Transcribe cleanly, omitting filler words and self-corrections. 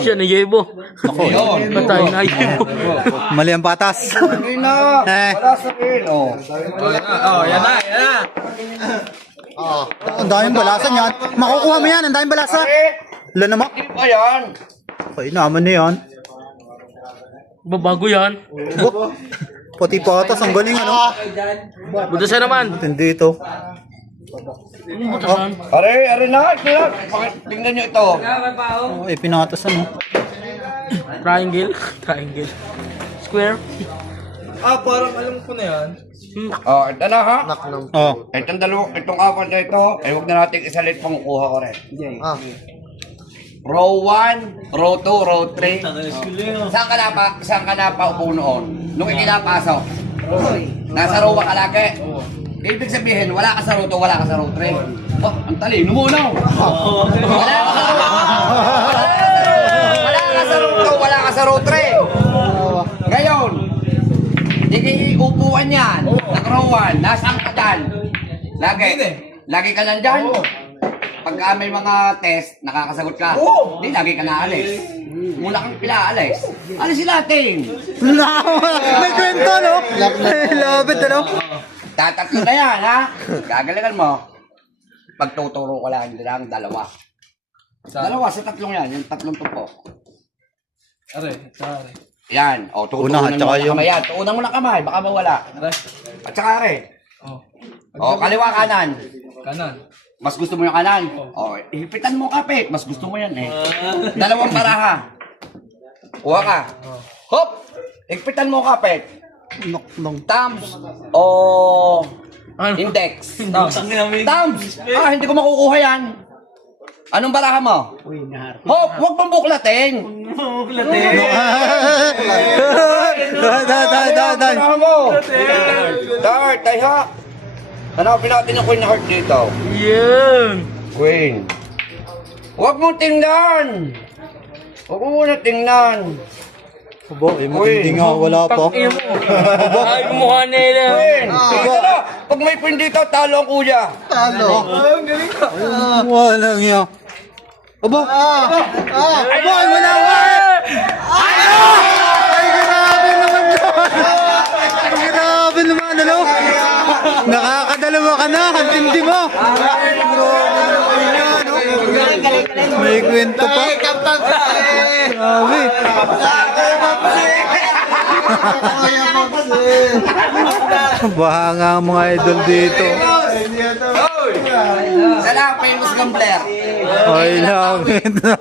Siya na yebo. Patay na yebo. Mali ang patas. Hindi na. Wala sa akin. Oh. Yan na. Ang daming balasan yan. Makukuha mo yan. Ang daming balasa. Wala naman. Hindi pa yan. Ay, naman na yan. Babago yan. Pati patas. Ang galing ano. Budasan naman. Hindi ito. Budasan. Are na. Tingnan nyo ito. Ay, pinatas ano. Triangle. Square. Parang alam ko na yan. Oh, ito na ha. Oh. Itong apat na ito, ay huwag na natin isalit pang kuha ko rin. Row 1, row 2, row 3. Saan ka na pa upo noon? Nung ikinapasok? Nasa row 1 ka lagi? Ibig sabihin, wala ka sa row 2, wala ka sa row 3. Oh, ang talino mo no? Wala ka sa row 2, wala ka sa row 3. Ngayon, hindi upuan yan. Row 1, nasaan ka dyan? Lagi ka nandyan? Pagka may mga test, nakakasagot ka. Hindi, lagi ka naalis. Mula kang pinaalis. Alisin natin. May kwento no. Love it ano. Tatatlo na yan, ha? Gagalingan mo. Pagtuturo ko lang dalawa. Dalawa sa tatlong yan, yung tatlong tupo. Are. Yan. O, Una, tutuunan at mo saka ng yung- kamay yan. Tuunan mo ng kamay, baka mawala. At saka rin. O, kaliwa kanan. Kanan. Mas gusto mo yung kanan? O, ihipitan mo kapit. Mas gusto mo yan eh. Dalawang baraha. Kuha ka. Hop! Ihipitan mo kapit. Thumbs o index. Thumbs! Ah, hindi ko makukuha yan. Anong baraha mo? Hop! Huwag mong buklatin. Baraha mo. Dart, ay ha. Hanapin natin yung queen heart dito. Yan. Queen. Huwag mong tingnan. Huwag mo muna tingnan. Abo, eh, matindi nga, wala pa. Ino mo. Ay, mukha nila. Queen. Ito na. Pag may queen dito, talo ang kuya. Wala nga. Abo. Abo, ay wala nga. Ay, grabe naman yun. Ay, grabe naman, ano? Nakakadalawa ka na, ang tindi mo. May kwento pa. Grabe. Bahanga ang mga idol dito. Sana, famous gambler. Ay, langit na.